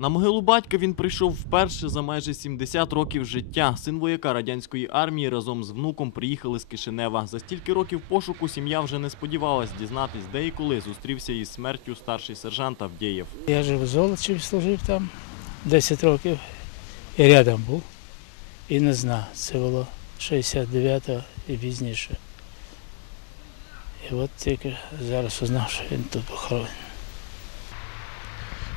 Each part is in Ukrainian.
На могилу батька він прийшов вперше за майже 70 років життя. Син вояка радянської армії разом з внуком приїхали з Кишинева. За стільки років пошуку сім'я вже не сподівалась дізнатись, де і коли зустрівся із смертю старший сержант Авдєєв. Я жив в Золочеві, служив там 10 років і рядом був. І не знав, це було 69-го і пізніше. І от тільки зараз узнав, що він тут похоронений.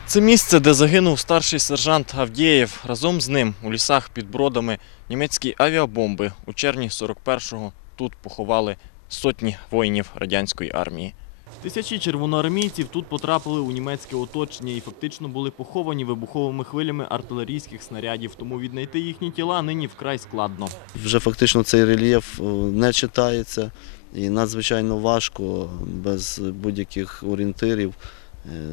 Це місце, де загинув старший сержант Авдєєв. Разом з ним у лісах під бродами німецькі авіабомби у червні 41-го тут поховали сотні воїнів радянської армії. Тисячі червоноармійців тут потрапили у німецьке оточення і фактично були поховані вибуховими хвилями артилерійських снарядів, тому віднайти їхні тіла нині вкрай складно. Вже фактично цей рельєф не читається і надзвичайно важко без будь-яких орієнтирів е,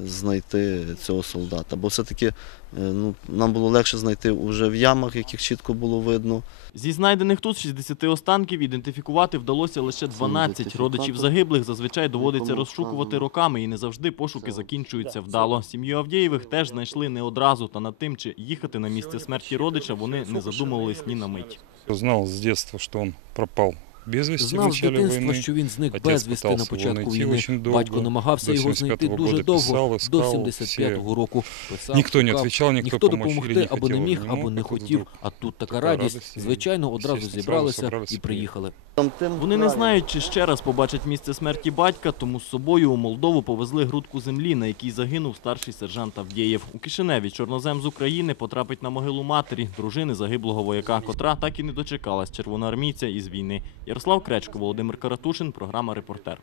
знайти цього солдата. Бо все-таки е, ну, нам було легше знайти вже в ямах, яких чітко було видно. Зі знайдених тут 60 останків ідентифікувати вдалося лише 12. Родичів загиблих зазвичай доводиться розшукувати роками, і не завжди пошуки закінчуються вдало. Сім'ю Авдєєвих теж знайшли не одразу, та над тим, чи їхати на місце смерті родича, вони не задумувались ні на мить. Знал с детства, что он пропал без вести Знав з дитинства, що він зник безвісти на початку війни. довго. Батько намагався його знайти дуже довго, до искал, 75-го року. Писав, Никто не отвечал, Ніхто допомогти або не міг, або не хотів. А тут така радість. Звичайно, одразу зібралися і і приїхали. Вони не знають, чи ще раз побачать місце смерті батька, тому з собою у Молдову повезли грудку землі, на якій загинув старший сержант Авдєєв. У Кишиневі чорнозем з України потрапить на могилу матері, дружини загиблого вояка, котра так і не дочекалась червоноармійця із війни. Ярослав Кречко, Володимир Каратушин, програма Репортер.